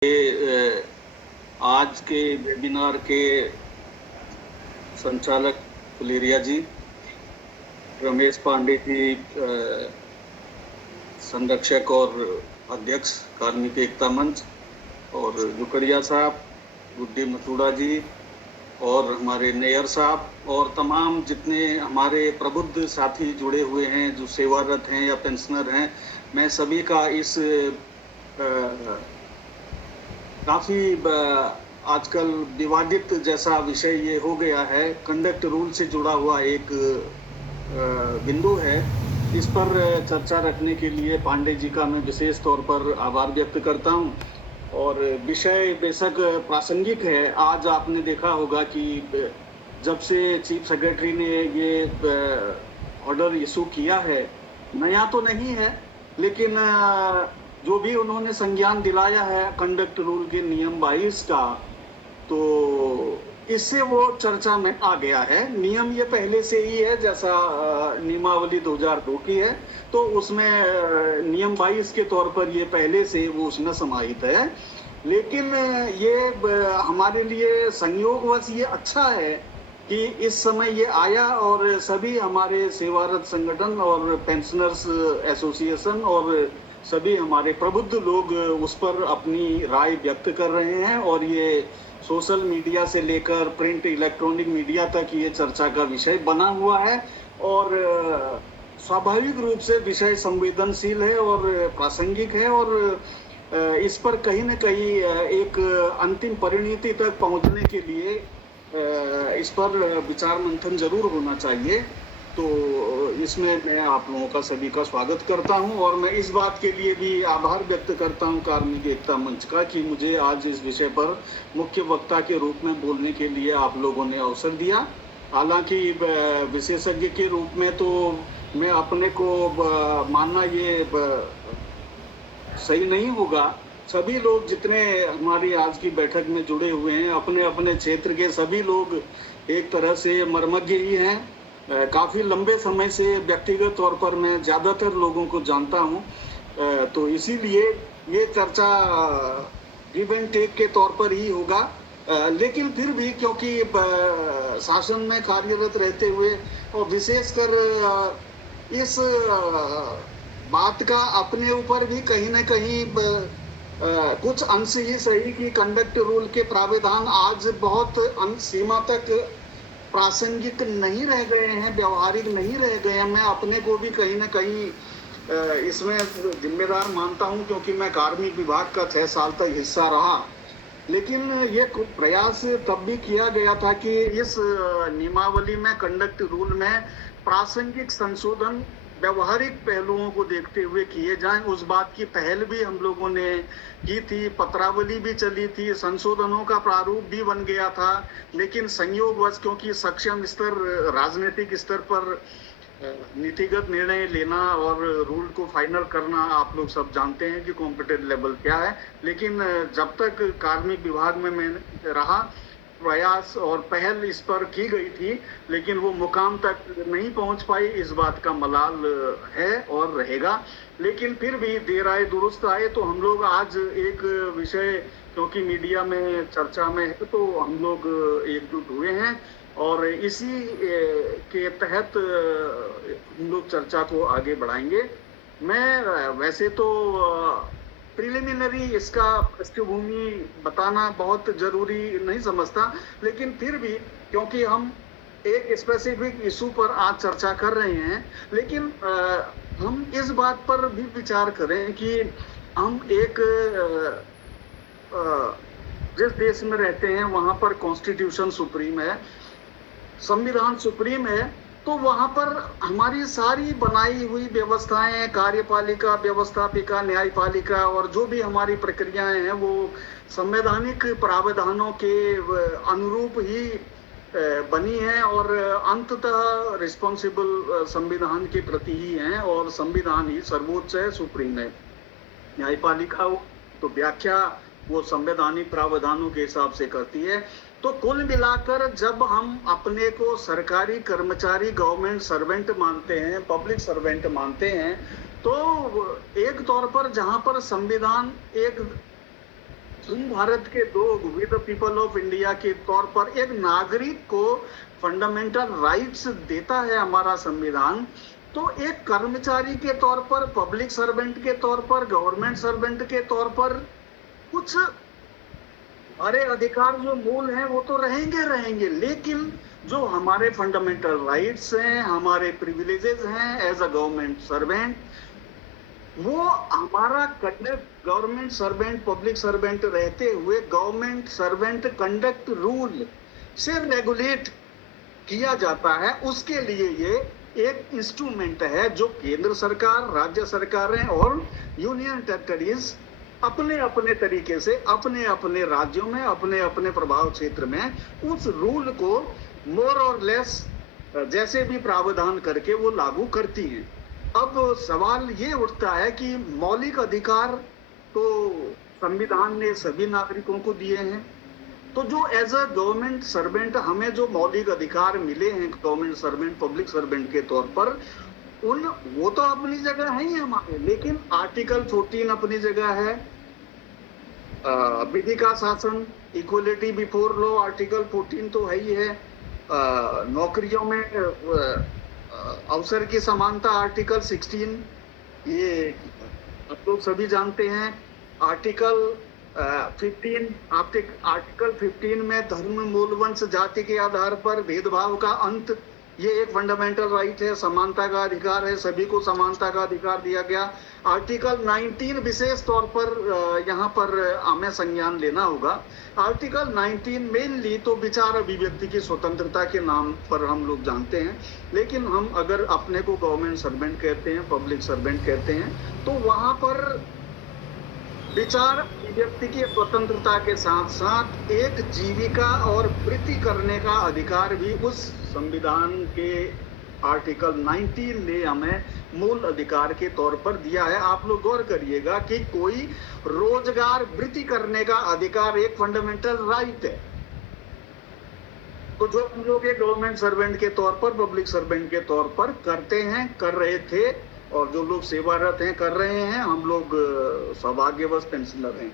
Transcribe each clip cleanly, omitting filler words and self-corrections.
आज के वेबिनार के संचालक फुलेरिया जी, रमेश पांडे जी संरक्षक और अध्यक्ष कार्मिक एकता मंच, और जुकड़िया साहब, गुड्डी मतूड़ा जी, और हमारे नेयर साहब, और तमाम जितने हमारे प्रबुद्ध साथी जुड़े हुए हैं जो सेवारत हैं या पेंशनर हैं, मैं सभी का इस काफी आजकल विवादित जैसा विषय ये हो गया है, कंडक्ट रूल से जुड़ा हुआ एक बिंदु है। इस पर चर्चा रखने के लिए पांडे जी का मैं विशेष तौर पर आभार व्यक्त करता हूं। और विषय बेशक प्रासंगिक है। आज आपने देखा होगा कि जब से चीफ सेक्रेटरी ने ये ऑर्डर इशू किया है, नया तो नहीं है, लेकिन जो भी उन्होंने संज्ञान दिलाया है कंडक्ट रूल के नियम 22 का, तो इससे वो चर्चा में आ गया है। नियम ये पहले से ही है, जैसा नियमावली 2002 की है, तो उसमें नियम 22 के तौर पर ये पहले से वो उसमें समाहित है। लेकिन ये हमारे लिए संयोगवश ये अच्छा है कि इस समय ये आया और सभी हमारे सेवारत संगठन और पेंशनर्स एसोसिएशन और सभी हमारे प्रबुद्ध लोग उस पर अपनी राय व्यक्त कर रहे हैं। और ये सोशल मीडिया से लेकर प्रिंट इलेक्ट्रॉनिक मीडिया तक ये चर्चा का विषय बना हुआ है। और स्वाभाविक रूप से विषय संवेदनशील है और प्रासंगिक है, और इस पर कहीं न कहीं एक अंतिम परिणति तक पहुंचने के लिए इस पर विचार मंथन जरूर होना चाहिए। तो इसमें मैं आप लोगों का सभी का स्वागत करता हूं, और मैं इस बात के लिए भी आभार व्यक्त करता हूं कार्मिक एकता मंच का कि मुझे आज इस विषय पर मुख्य वक्ता के रूप में बोलने के लिए आप लोगों ने अवसर दिया। हालांकि विशेषज्ञ के रूप में तो मैं अपने को मानना ये सही नहीं होगा। सभी लोग जितने हमारी आज की बैठक में जुड़े हुए हैं, अपने अपने क्षेत्र के सभी लोग एक तरह से मर्मज्ञ ही हैं। काफी लंबे समय से व्यक्तिगत तौर पर मैं ज्यादातर लोगों को जानता हूं, तो इसीलिए ये चर्चा गिव एंड टेक के तौर पर ही होगा। लेकिन फिर भी क्योंकि शासन में कार्यरत रहते हुए और विशेषकर इस बात का अपने ऊपर भी कहीं न कहीं कुछ अंश ही सही कि कंडक्ट रूल के प्राविधान आज बहुत अंश सीमा तक प्रासंगिक नहीं रह गए हैं, व्यवहारिक नहीं रह गए हैं। मैं अपने को भी कहीं न कहीं इसमें जिम्मेदार मानता हूं, क्योंकि मैं कार्मिक विभाग का 6 साल तक हिस्सा रहा। लेकिन ये प्रयास तब भी किया गया था कि इस नियमावली में, कंडक्ट रूल में प्रासंगिक संशोधन व्यवहारिक पहलुओं को देखते हुए किए जाएं। उस बात की पहल भी हम लोगों ने की थी, पत्रावली भी चली थी, संशोधनों का प्रारूप भी बन गया था। लेकिन संयोगवश क्योंकि सक्षम स्तर, राजनीतिक स्तर पर नीतिगत निर्णय लेना और रूल को फाइनल करना, आप लोग सब जानते हैं कि कॉम्पिटेंट लेवल क्या है। लेकिन जब तक कार्मिक विभाग में मैं रहा, प्रयास और पहल इस पर की गई थी, लेकिन वो मुकाम तक नहीं पहुंच पाई। इस बात का मलाल है और रहेगा। लेकिन फिर भी देर आए दुरुस्त आए, तो हम लोग आज एक विषय क्योंकि मीडिया में चर्चा में है, तो हम लोग एकजुट हुए हैं और इसी के तहत हम लोग चर्चा को आगे बढ़ाएंगे। मैं वैसे तो प्रिलिमिनरी इसका पृष्ठभूमि बताना बहुत जरूरी नहीं समझता, लेकिन फिर भी क्योंकि हम एक स्पेसिफिक इशू पर आज चर्चा कर रहे हैं, लेकिन हम इस बात पर भी विचार करें कि हम एक जिस देश में रहते हैं वहां पर कॉन्स्टिट्यूशन सुप्रीम है, संविधान सुप्रीम है, तो वहां पर हमारी सारी बनाई हुई व्यवस्थाएं, कार्यपालिका, व्यवस्थापिका, न्यायपालिका और जो भी हमारी प्रक्रियाएं हैं, वो संवैधानिक प्रावधानों के अनुरूप ही बनी है और अंततः रिस्पॉन्सिबल संविधान के प्रति ही हैं, और संविधान ही सर्वोच्च है, सुप्रीम है। न्यायपालिका हो तो व्याख्या वो संवैधानिक प्रावधानों के हिसाब से करती है। तो कुल मिलाकर जब हम अपने को सरकारी कर्मचारी, गवर्नमेंट सर्वेंट मानते हैं, पब्लिक सर्वेंट मानते हैं, तो एक तौर पर जहां पर संविधान एक हम भारत के लोग, we the people of India के तौर पर एक नागरिक को फंडामेंटल राइट्स देता है हमारा संविधान, तो एक कर्मचारी के तौर पर, पब्लिक सर्वेंट के तौर पर, गवर्नमेंट सर्वेंट के तौर पर कुछ हमारे अधिकार जो मूल हैं वो तो रहेंगे रहेंगे, लेकिन जो हमारे फंडामेंटल राइट्स हैं, हमारे प्रिविलेजेस हैं एज अ गवर्नमेंट सर्वेंट, वो हमारा conduct, government servant, public servant रहते हुए गवर्नमेंट सर्वेंट कंडक्ट रूल से रेगुलेट किया जाता है। उसके लिए ये एक इंस्ट्रूमेंट है जो केंद्र सरकार, राज्य सरकारें और यूनियन टेरिटरीज अपने अपने तरीके से अपने अपने राज्यों में, अपने अपने प्रभाव क्षेत्र में उस रूल को मोर और लेस जैसे भी प्रावधान करके वो लागू करती हैं। अब सवाल ये उठता है कि मौलिक अधिकार तो संविधान ने सभी नागरिकों को दिए हैं, तो जो एज अ गवर्नमेंट सर्वेंट हमें जो मौलिक अधिकार मिले हैं गवर्नमेंट सर्वेंट, पब्लिक सर्वेंट के तौर पर, उन वो तो अपनी जगह है ही हमारे, लेकिन आर्टिकल 14 अपनी जगह है, विधि का शासन, इक्वलिटी बिफोर लॉ, आर्टिकल 14 तो है ही है, नौकरियों में अवसर की समानता, आर्टिकल 16, ये आप लोग सभी जानते हैं। आर्टिकल 15 में धर्म, मूल, वंश, जाति के आधार पर भेदभाव का अंत, ये एक फंडामेंटल राइट है, समानता का अधिकार है, सभी को समानता का अधिकार दिया गया। आर्टिकल 19 विशेष तौर पर यहाँ पर हमें संज्ञान लेना होगा। आर्टिकल 19 मेनली तो विचार अभिव्यक्ति की स्वतंत्रता के नाम पर हम लोग जानते हैं, लेकिन हम अगर अपने को गवर्नमेंट सर्वेंट कहते हैं, पब्लिक सर्वेंट कहते हैं, तो वहां पर विचार अभिव्यक्ति की स्वतंत्रता के साथ साथ एक जीविका और वृत्ति करने का अधिकार भी उस संविधान के आर्टिकल 19 ने हमें मूल अधिकार के तौर पर दिया है। आप लोग गौर करिएगा कि कोई रोजगार, वृत्ति करने का अधिकार एक फंडामेंटल राइट है। तो जो हम लोग एक गवर्नमेंट सर्वेंट के तौर पर, पब्लिक सर्वेंट के तौर पर करते हैं, कर रहे थे, और जो लोग सेवारत हैं कर रहे हैं, हम लोग सौभाग्यवश पेंशनर हैं,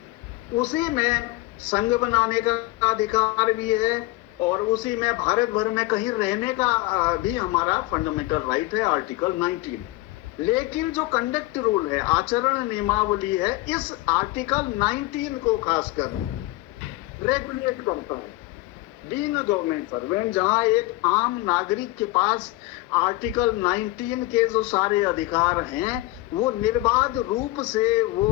उसी में संघ बनाने का अधिकार भी है और उसी में भारत भर में कहीं रहने का भी हमारा फंडामेंटल राइट है, आर्टिकल 19। लेकिन जो कंडक्ट रूल है, आचरण नियमावली है, इस आर्टिकल 19 को खासकर रेगुलेट करता है। बीइंग अ गवर्नमेंट सर्वेंट, जहां एक आम नागरिक के पास आर्टिकल 19 के जो सारे अधिकार हैं वो निर्बाध रूप से वो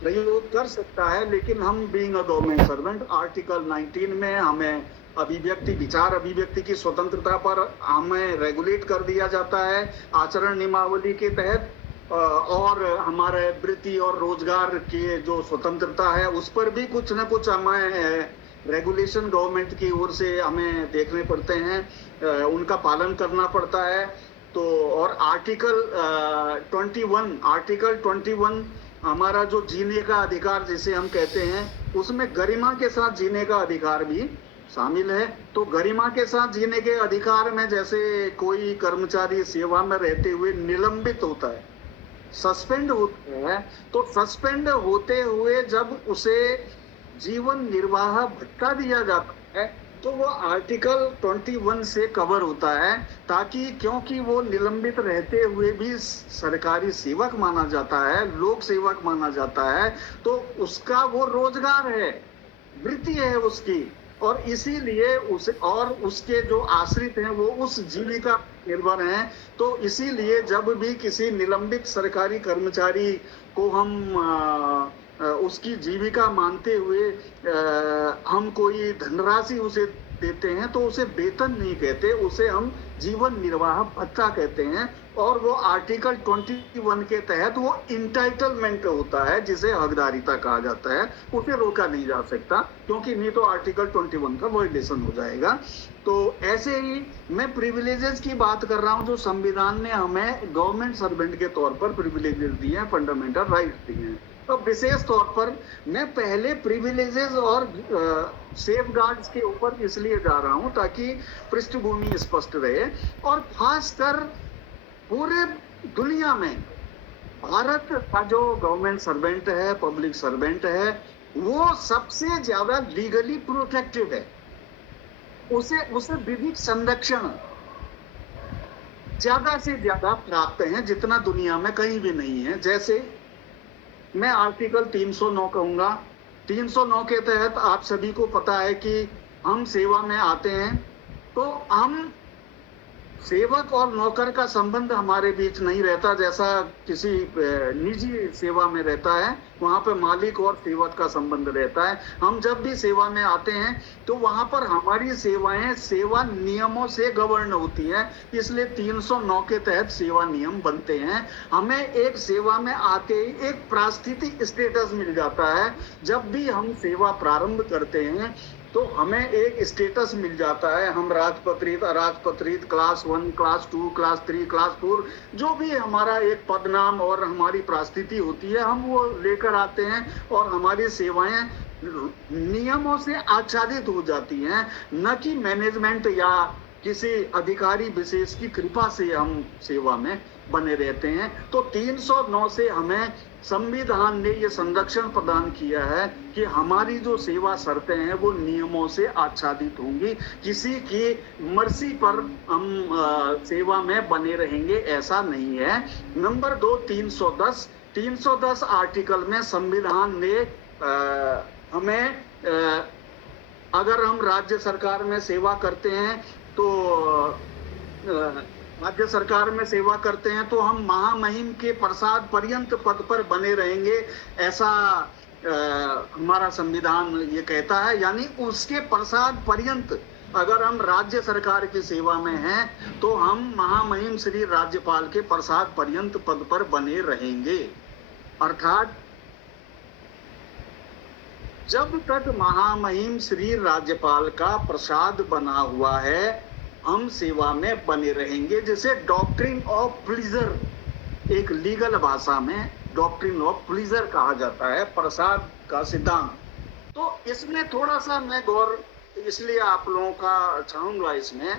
प्रयोग कर सकता है, लेकिन हम being a government servant article 19 में हमें अभिव्यक्ति, विचार अभिव्यक्ति की स्वतंत्रता पर हमें रेगुलेट कर दिया जाता है आचरण नियमावली के तहत, और हमारे वृत्ति और रोजगार की जो स्वतंत्रता है उस पर भी कुछ न कुछ हमें रेगुलेशन गवर्नमेंट की ओर से हमें देखने पड़ते हैं, उनका पालन करना पड़ता है। तो और आर्टिकल 21 हमारा जो जीने का अधिकार जिसे हम कहते हैं, उसमें गरिमा के साथ जीने का अधिकार भी शामिल है। तो गरिमा के साथ जीने के अधिकार में जैसे कोई कर्मचारी सेवा में रहते हुए निलंबित होता है, सस्पेंड होता है, तो सस्पेंड होते हुए जब उसे जीवन निर्वाह भत्ता दिया जाता है तो वो आर्टिकल 21 से कवर होता है, ताकि क्योंकि वो निलंबित रहते हुए भी सरकारी सेवक माना जाता है, लोक सेवक माना जाता है, तो उसका वो रोजगार है, वृत्ति है उसकी, और इसीलिए उसे और उसके जो आश्रित हैं वो उस जीविका निर्भर हैं। तो इसीलिए जब भी किसी निलंबित सरकारी कर्मचारी को हम उसकी जीविका मानते हुए हम कोई धनराशि उसे देते हैं तो उसे वेतन नहीं कहते, उसे हम जीवन निर्वाह भत्ता कहते हैं, और वो आर्टिकल 21 के तहत वो इंटाइटलमेंट होता है जिसे हकदारिता कहा जाता है, उसे रोका नहीं जा सकता, क्योंकि नहीं तो आर्टिकल 21 का वायलेशन हो जाएगा। तो ऐसे ही मैं प्रिविलेजेस की बात कर रहा हूं जो संविधान ने हमें गवर्नमेंट सर्वेंट के तौर पर प्रिविलेजेस दिए हैं, फंडामेंटल राइट्स दिए हैं। तो विशेष तौर पर मैं पहले प्रिविलेजेस और सेफगार्ड्स के ऊपर इसलिए जा रहा हूं ताकि पृष्ठभूमि स्पष्ट रहे, और खासकर पूरे दुनिया में भारत का जो गवर्नमेंट सर्वेंट है, पब्लिक सर्वेंट है, वो सबसे ज्यादा लीगली प्रोटेक्टेड है। उसे उसे विधिक संरक्षण ज्यादा से ज्यादा प्राप्त है, जितना दुनिया में कहीं भी नहीं है। जैसे मैं आर्टिकल 309 कहूंगा। 309 के तहत आप सभी को पता है कि हम सेवा में आते हैं, तो हम सेवक और नौकर का संबंध हमारे बीच नहीं रहता, जैसा किसी निजी सेवा में रहता है। वहां पर मालिक और सेवक का संबंध रहता है। हम जब भी सेवा में आते हैं तो वहां पर हमारी सेवाएं सेवा नियमों से गवर्न होती हैं। इसलिए 309 के तहत सेवा नियम बनते हैं। हमें एक सेवा में आते ही एक प्रास्थितिक स्टेटस मिल जाता है। जब भी हम सेवा प्रारंभ करते हैं तो हमें एक स्टेटस मिल जाता है। हम राजपत्रित, अराजपत्रित, क्लास 1, क्लास 2, क्लास 3, क्लास 4, जो भी हमारा एक पद नाम और हमारी परिस्थिति होती है, हम वो लेकर आते हैं और हमारी सेवाएं नियमों से आच्छादित हो जाती हैं, न कि मैनेजमेंट या किसी अधिकारी विशेष की कृपा से हम सेवा में बने रहते हैं। तो 309 से हमें संविधान ने ये संरक्षण प्रदान किया है कि हमारी जो सेवा शर्तें हैं वो नियमों से आच्छादित होंगी। किसी की मर्जी पर हम सेवा में बने रहेंगे, ऐसा नहीं है। नंबर 2, 310 आर्टिकल में संविधान ने हमें अगर हम राज्य सरकार में सेवा करते हैं तो राज्य सरकार में सेवा करते हैं तो हम महामहिम के प्रसाद पर्यंत पद पर बने रहेंगे, ऐसा हमारा संविधान ये कहता है। यानी उसके प्रसाद पर्यंत अगर हम राज्य सरकार की सेवा में हैं तो हम महामहिम श्री राज्यपाल के प्रसाद पर्यंत पद पर बने रहेंगे। अर्थात जब तक महामहिम श्री राज्यपाल का प्रसाद बना हुआ है हम सेवा में बने रहेंगे। जिसे डॉक्ट्रिन ऑफ प्लीजर, एक लीगल भाषा में डॉक्ट्रिन ऑफ प्लीजर कहा जाता है, प्रसाद का सिद्धांत। तो इसमें थोड़ा सा मैं गौर इसलिए आप लोगों का चाहूंगा इसमें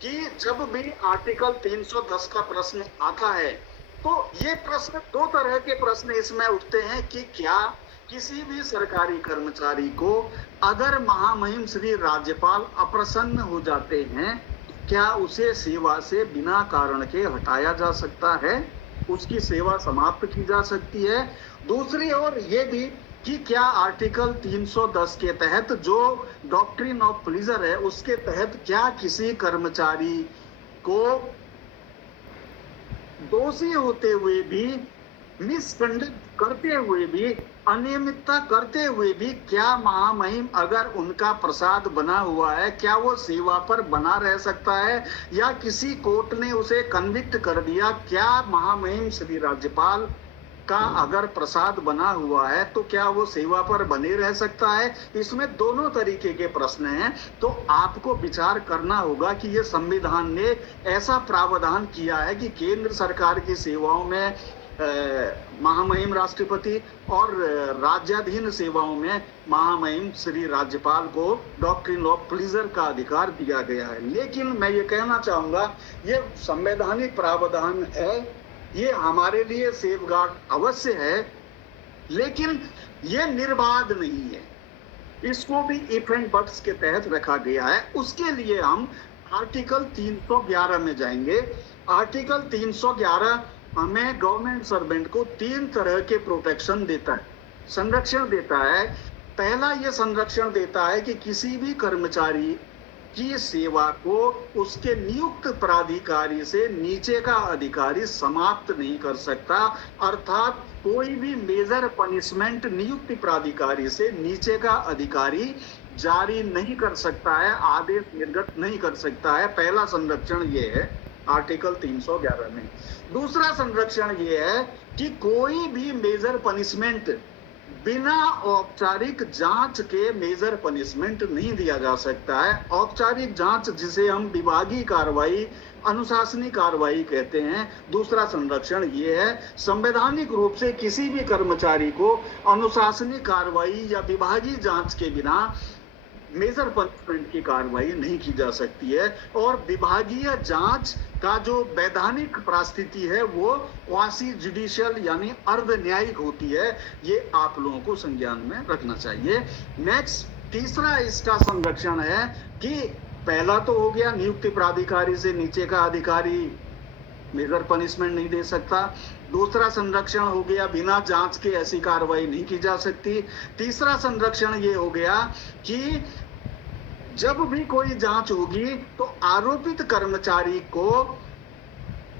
कि जब भी आर्टिकल 310 का प्रश्न आता है तो ये प्रश्न, दो तरह के प्रश्न इसमें उठते हैं कि क्या किसी भी सरकारी कर्मचारी को अगर महामहिम श्री राज्यपाल अप्रसन्न हो जाते हैं, क्या उसे सेवा से बिना कारण के हटाया जा सकता है, उसकी सेवा समाप्त की जा सकती है। दूसरी ओर ये भी कि क्या आर्टिकल 310 के तहत जो डॉक्ट्रिन ऑफ प्लीजर है उसके तहत क्या किसी कर्मचारी को दोषी होते हुए भी, मिसकंडक्ट करते हुए भी, अनियमितता करते हुए भी, क्या महामहिम अगर उनका प्रसाद बना हुआ है क्या वो सेवा पर बना रह सकता है, या किसी कोर्ट ने उसे कन्विक्ट कर दिया, क्या महामहिम श्री राज्यपाल का अगर प्रसाद बना हुआ है तो क्या वो सेवा पर बने रह सकता है। इसमें दोनों तरीके के प्रश्न हैं। तो आपको विचार करना होगा कि ये संविधान ने ऐसा प्रावधान किया है कि केंद्र सरकार की सेवाओं में महामहिम राष्ट्रपति और राज्याधीन सेवाओं में महामहिम श्री राज्यपाल को डॉक्ट्रिन ऑफ प्लीजर का अधिकार दिया गया है। लेकिन मैं ये कहना चाहूंगा ये संवैधानिक प्रावधान है, ये हमारे लिए सेफगार्ड अवश्य है, लेकिन ये निर्बाध नहीं है। इसको भी इफ एंड बट्स के तहत रखा गया है। उसके लिए हम आर्टिकल 311 में जाएंगे। आर्टिकल 311 हमें गवर्नमेंट सर्वेंट को 3 तरह के प्रोटेक्शन देता है, संरक्षण देता है। पहला ये संरक्षण देता है कि किसी भी कर्मचारी की सेवा को उसके नियुक्त प्राधिकारी से नीचे का अधिकारी समाप्त नहीं कर सकता। अर्थात कोई भी मेजर पनिशमेंट नियुक्त प्राधिकारी से नीचे का अधिकारी जारी नहीं कर सकता है, आदेश निर्गत नहीं कर सकता है। पहला संरक्षण ये है आर्टिकल 311 में। दूसरा संरक्षण ये है कि कोई भी मेजर पनिशमेंट बिना औपचारिक जांच के मेजर पनिशमेंट नहीं दिया जा सकता है। औपचारिक जांच जिसे हम विभागीय कार्रवाई, अनुशासनिक कार्रवाई कहते हैं। दूसरा संरक्षण ये है, संवैधानिक रूप से किसी भी कर्मचारी को अनुशासनिक कार्रवाई या विभागीय जांच के बिना मेजर पनिशमेंट की कार्रवाई नहीं की जा सकती है। और विभागीय जांच का जो वैधानिक परिस्थिति है वो क्वासी जुडिशियल यानी अर्ध न्यायिक होती है। ये आप लोगों को संज्ञान में रखना चाहिए। नेक्स्ट, तीसरा इसका संरक्षण है कि पहला तो हो गया नियुक्ति प्राधिकारी से नीचे का अधिकारी मेजर पनिशमेंट नहीं दे सकता। दूसरा संरक्षण हो गया बिना जांच के ऐसी कार्रवाई नहीं की जा सकती। तीसरा संरक्षण ये हो गया कि जब भी कोई जांच होगी तो आरोपित कर्मचारी को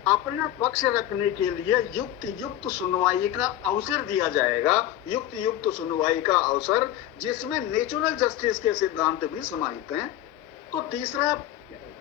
अपना पक्ष रखने के लिए युक्त सुनवाई का अवसर दिया जाएगा। युक्त सुनवाई का अवसर जिसमें नेचुरल जस्टिस के सिद्धांत भी समाहित हैं। तो तीसरा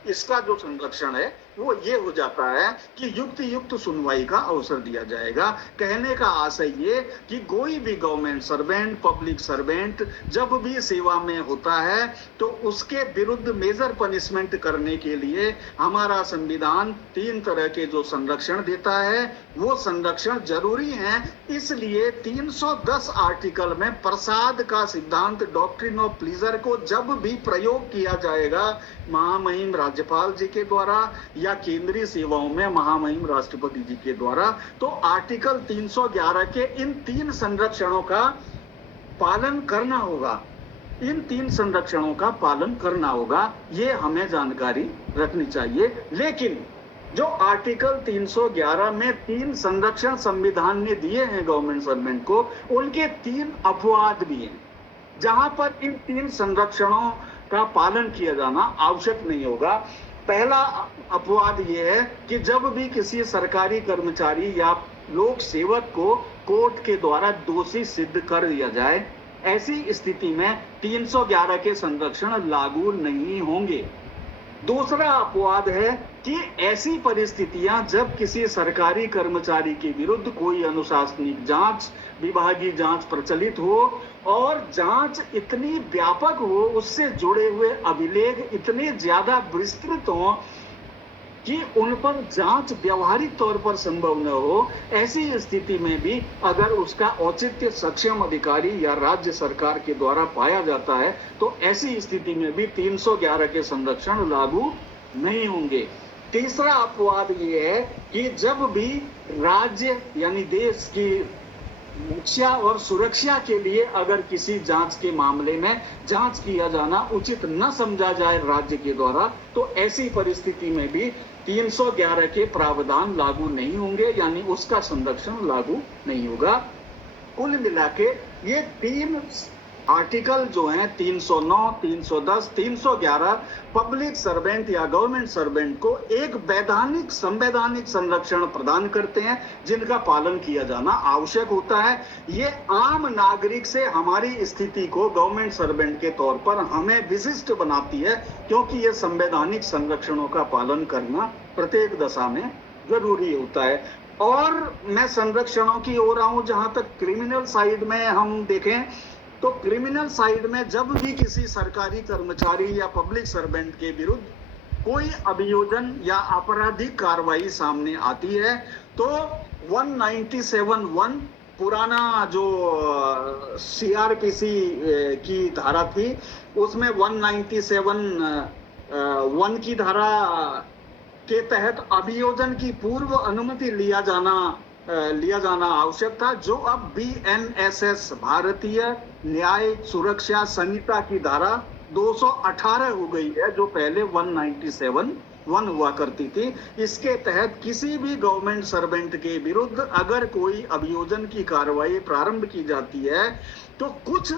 इसका जो संरक्षण है वो ये हो जाता है कि युक्त सुनवाई का अवसर दिया जाएगा। कहने का आशय ये कि कोई भी गवर्नमेंट सर्वेंट, पब्लिक सर्वेंट जब भी सेवा में होता है तो उसके विरुद्ध मेजर पनिशमेंट करने के लिए हमारा संविधान 3 तरह के जो संरक्षण देता है वो संरक्षण जरूरी है। इसलिए 310 आर्टिकल में प्रसाद का सिद्धांत, डॉक्ट्रिन ऑफ प्लीजर को जब भी प्रयोग किया जाएगा महामहिम राज्यपाल जी के द्वारा या केंद्रीय सेवाओं में महामहिम राष्ट्रपति जी के द्वारा, तो आर्टिकल 311 के इन 3 संरक्षणों का पालन करना होगा। इन 3 संरक्षणों का पालन करना होगा, ये हमें जानकारी रखनी चाहिए। लेकिन जो आर्टिकल 311 में 3 संरक्षण संविधान ने दिए हैं गवर्नमेंट सर्वेंट को, उनके 3 अपवाद भी हैं जहां पर इन 3 संरक्षणों का पालन किया जाना आवश्यक नहीं होगा। पहला अपवाद यह है कि जब भी किसी सरकारी कर्मचारी या लोक सेवक को कोर्ट के द्वारा दोषी सिद्ध कर दिया जाए, ऐसी स्थिति में 311 के संरक्षण लागू नहीं होंगे। दूसरा अपवाद है कि ऐसी परिस्थितियां जब किसी सरकारी कर्मचारी के विरुद्ध कोई अनुशासनिक जांच, विभागीय जांच प्रचलित हो और जांच इतनी व्यापक हो, उससे जुड़े हुए अभिलेख इतने ज्यादा विस्तृत हो कि उन पर जांच व्यवहारिक तौर पर संभव न हो, ऐसी स्थिति में भी अगर उसका औचित्य सक्षम अधिकारी या राज्य सरकार के द्वारा पाया जाता है तो ऐसी स्थिति में भी 311 के संरक्षण लागू नहीं होंगे। तीसरा अपवाद ये है कि जब भी राज्य यानी देश की रक्षा और सुरक्षा के लिए अगर किसी जांच के मामले में जांच किया जाना उचित न समझा जाए राज्य के द्वारा, तो ऐसी परिस्थिति में भी 311 के प्रावधान लागू नहीं होंगे, यानी उसका संरक्षण लागू नहीं होगा। कुल मिला के ये 3 आर्टिकल जो हैं 309, 310, 311 पब्लिक सर्वेंट या गवर्नमेंट सर्वेंट को एक वैधानिक संवैधानिक संरक्षण प्रदान करते हैं जिनका पालन किया जाना आवश्यक होता है। ये आम नागरिक से हमारी स्थिति को गवर्नमेंट सर्वेंट के तौर पर हमें विशिष्ट बनाती है, क्योंकि ये संवैधानिक संरक्षणों का पालन करना प्रत्येक दशा में जरूरी होता है। और मैं संरक्षणों की ओर आऊं, जहां तक क्रिमिनल साइड में हम देखें तो क्रिमिनल साइड में जब भी किसी सरकारी कर्मचारी या पब्लिक सर्वेंट के विरुद्ध कोई अभियोजन या आपराधिक कार्रवाई सामने आती है तो 197(1) पुराना जो सीआरपीसी की धारा थी उसमें 197(1) की धारा के तहत अभियोजन की पूर्व अनुमति लिया जाना आवश्यक था, जो अब BNSS भारतीय न्याय सुरक्षा संहिता की धारा 218 हो गई है, जो पहले 197(1) हुआ करती थी। इसके तहत किसी भी गवर्नमेंट सर्वेंट के विरुद्ध अगर कोई अभियोजन की कार्रवाई प्रारंभ की जाती है तो कुछ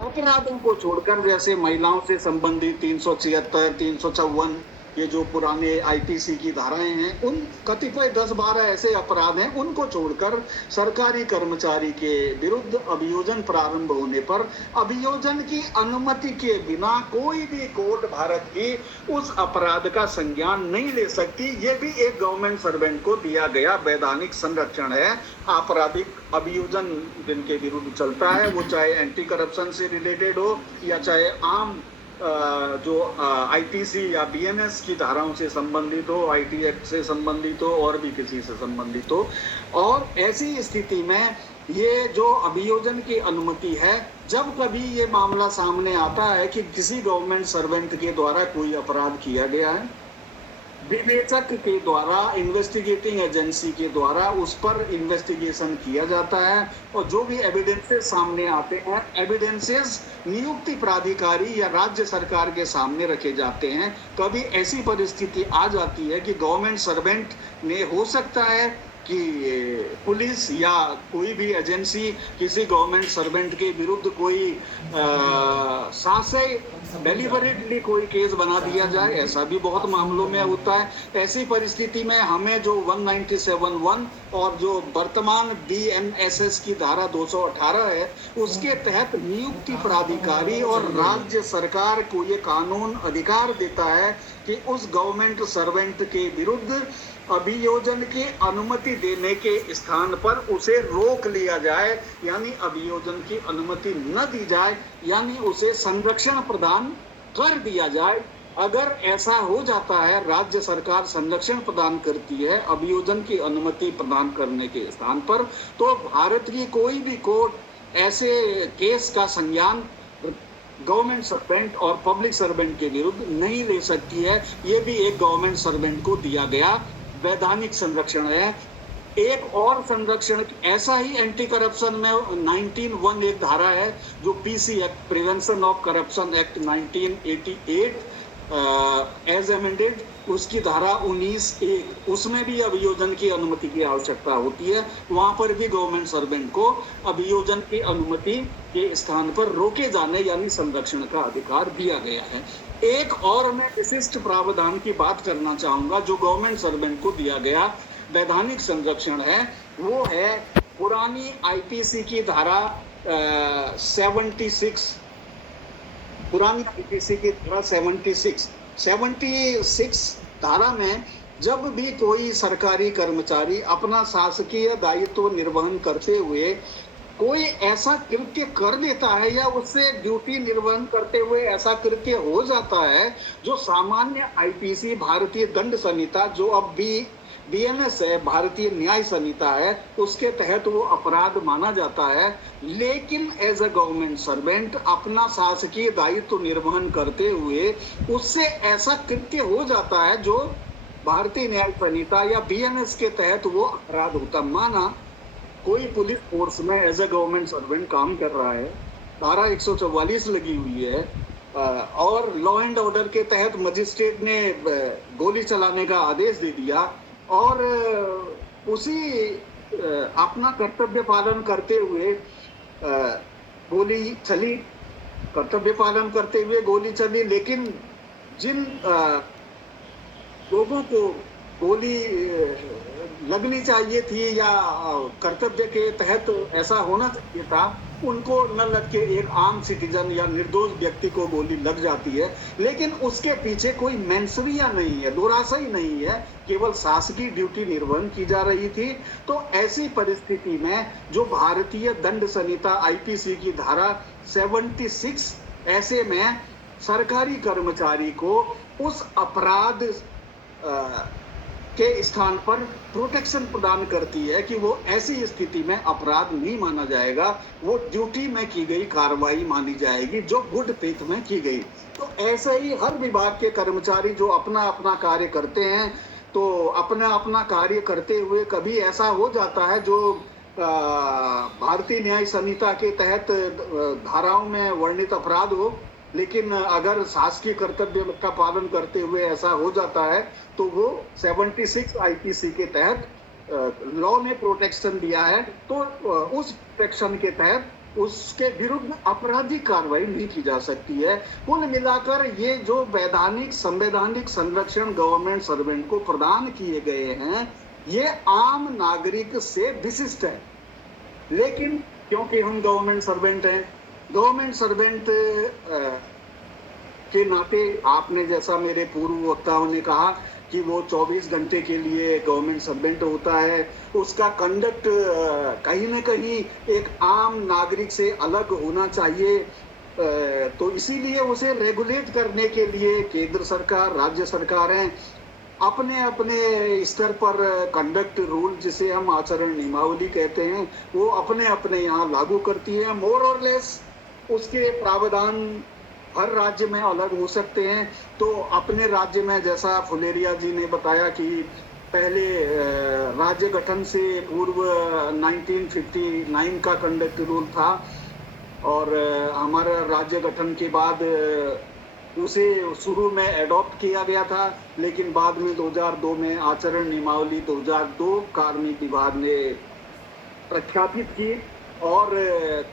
अपराधों को छोड़कर, जैसे महिलाओं से संबंधित 376, 354 ये जो पुराने आईपीसी की धाराएं हैं, उन कतिपय 10-12 ऐसे अपराध हैं, उनको छोड़कर सरकारी कर्मचारी के विरुद्ध अभियोजन प्रारंभ होने पर अभियोजन की अनुमति के बिना कोई भी कोर्ट भारत की उस अपराध का संज्ञान नहीं ले सकती। ये भी एक गवर्नमेंट सर्वेंट को दिया गया वैधानिक संरक्षण है। आपराधिक अभियोजन जिनके विरुद्ध चलता है, वो चाहे एंटी करप्शन से रिलेटेड हो या चाहे आम जो आईपीसी या बीएनएस की धाराओं से संबंधित हो, आईटी एक्ट से संबंधित हो और भी किसी से संबंधित हो। और ऐसी स्थिति में ये जो अभियोजन की अनुमति है, जब कभी ये मामला सामने आता है कि किसी गवर्नमेंट सर्वेंट के द्वारा कोई अपराध किया गया है, विवेचक के द्वारा, इन्वेस्टिगेटिंग एजेंसी के द्वारा उस पर इन्वेस्टिगेशन किया जाता है और जो भी एविडेंसेस सामने आते हैं, एविडेंसेस नियुक्ति प्राधिकारी या राज्य सरकार के सामने रखे जाते हैं। कभी ऐसी परिस्थिति आ जाती है कि गवर्नमेंट सर्वेंट ने, हो सकता है कि पुलिस या कोई भी एजेंसी किसी गवर्नमेंट सर्वेंट के विरुद्ध कोई साजिश डेलिबरेटली कोई केस बना दिया जाए, ऐसा भी बहुत मामलों में होता है। ऐसी परिस्थिति में हमें जो 197(1) और जो वर्तमान BNSS की धारा 218 है, उसके तहत नियुक्ति प्राधिकारी और राज्य सरकार को ये कानून अधिकार देता है कि उस गवर्नमेंट सर्वेंट के विरुद्ध अभियोजन की अनुमति देने के स्थान पर उसे रोक लिया जाए, यानी अभियोजन की अनुमति न दी जाए, यानी उसे संरक्षण प्रदान कर दिया जाए। अगर ऐसा हो जाता है, राज्य सरकार संरक्षण प्रदान करती है अभियोजन की अनुमति प्रदान करने के स्थान पर, तो भारत की कोई भी कोर्ट ऐसे केस का संज्ञान गवर्नमेंट सर्वेंट और पब्लिक सर्वेंट के विरुद्ध नहीं ले सकती है। ये भी एक गवर्नमेंट सर्वेंट को दिया गया वैधानिक संरक्षण है। एक और संरक्षण ऐसा ही एंटी करप्शन में 19(1) एक धारा है जो PC act, prevention of corruption act 1988 as amended, उसकी धारा 19(1), उसमें भी अभियोजन की अनुमति की आवश्यकता होती है। वहां पर भी गवर्नमेंट सर्वेंट को अभियोजन की अनुमति के स्थान पर रोके जाने यानी संरक्षण का अधिकार दिया गया है। एक और मैं विशिष्ट प्रावधान की बात करना चाहूंगा जो गवर्नमेंट सर्वेंट को दिया गया वैधानिक संरक्षण है, वो है पुरानी IPC की धारा 76, पुरानी IPC की धारा 76 धारा में जब भी कोई सरकारी कर्मचारी अपना शासकीय दायित्व निर्वहन करते हुए कोई ऐसा कृत्य कर देता है या उससे ड्यूटी निर्वहन करते हुए ऐसा कृत्य हो जाता है जो सामान्य IPC भारतीय दंड संहिता, जो अब BNS है, भारतीय न्याय संहिता है, उसके तहत वो अपराध माना जाता है, लेकिन एज अ गवर्नमेंट सर्वेंट अपना शासकीय दायित्व निर्वहन करते हुए उससे ऐसा कृत्य हो जाता है जो भारतीय न्याय संहिता या BNS के तहत वो अपराध होता। माना कोई पुलिस फोर्स में एज ए गवर्नमेंट सर्वेंट काम कर रहा है, धारा 144 लगी हुई है और लॉ एंड ऑर्डर के तहत मजिस्ट्रेट ने गोली चलाने का आदेश दे दिया और उसी अपना कर्तव्य पालन करते हुए गोली चली, कर्तव्य पालन करते हुए गोली चली, लेकिन जिन लोगों को गोली लगनी चाहिए थी या कर्तव्य के तहत ऐसा होना चाहिए था, उनको न लग के एक आम सिटीजन या निर्दोष व्यक्ति को गोली लग जाती है, लेकिन उसके पीछे कोई मेंसरिया नहीं है, दुराशय नहीं है, केवल शासकीय ड्यूटी निर्वहन की जा रही थी। तो ऐसी परिस्थिति में जो भारतीय दंड संहिता IPC की धारा 76, ऐसे में सरकारी कर्मचारी को उस अपराध के स्थान पर प्रोटेक्शन प्रदान करती है कि वो ऐसी स्थिति में अपराध नहीं माना जाएगा, वो ड्यूटी में की गई कार्रवाई मानी जाएगी जो गुड फेथ में की गई। तो ऐसे ही हर विभाग के कर्मचारी जो अपना अपना कार्य करते हैं, तो अपना अपना कार्य करते हुए कभी ऐसा हो जाता है जो भारतीय न्याय संहिता के तहत धाराओं में वर्णित अपराध हो, लेकिन अगर शासकीय कर्तव्य का पालन करते हुए ऐसा हो जाता है तो वो 76 IPC के तहत लॉ ने प्रोटेक्शन दिया है, तो उस प्रोटेक्शन के तहत उसके विरुद्ध आपराधिक कार्रवाई नहीं की जा सकती है। कुल मिलाकर ये जो वैधानिक संवैधानिक संरक्षण गवर्नमेंट सर्वेंट को प्रदान किए गए हैं, ये आम नागरिक से विशिष्ट है। लेकिन क्योंकि हम गवर्नमेंट सर्वेंट हैं, गवर्नमेंट सर्वेंट के नाते आपने जैसा मेरे पूर्व वक्ताओं ने कहा कि वो 24 घंटे के लिए गवर्नमेंट सर्वेंट होता है, उसका कंडक्ट कहीं ना कहीं एक आम नागरिक से अलग होना चाहिए। तो इसीलिए उसे रेगुलेट करने के लिए केंद्र सरकार, राज्य सरकारें अपने अपने स्तर पर कंडक्ट रूल जिसे हम आचरण नियमावली कहते हैं, वो अपने अपने यहाँ लागू करती है। मोर और लेस उसके प्रावधान हर राज्य में अलग हो सकते हैं। तो अपने राज्य में जैसा फुलेरिया जी ने बताया कि पहले राज्य गठन से पूर्व 1959 का कंडक्ट रूल था, और हमारा राज्य गठन के बाद उसे शुरू में एडॉप्ट किया गया था, लेकिन बाद में 2002 में आचरण नियमावली 2002 कार्मिक विभाग ने प्रख्यापित की, और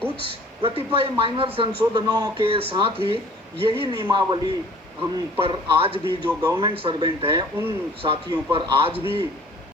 कुछ कतिपय माइनर संशोधनों के साथ ही यही नियमावली हम पर आज भी जो गवर्नमेंट सर्वेंट हैं उन साथियों पर आज भी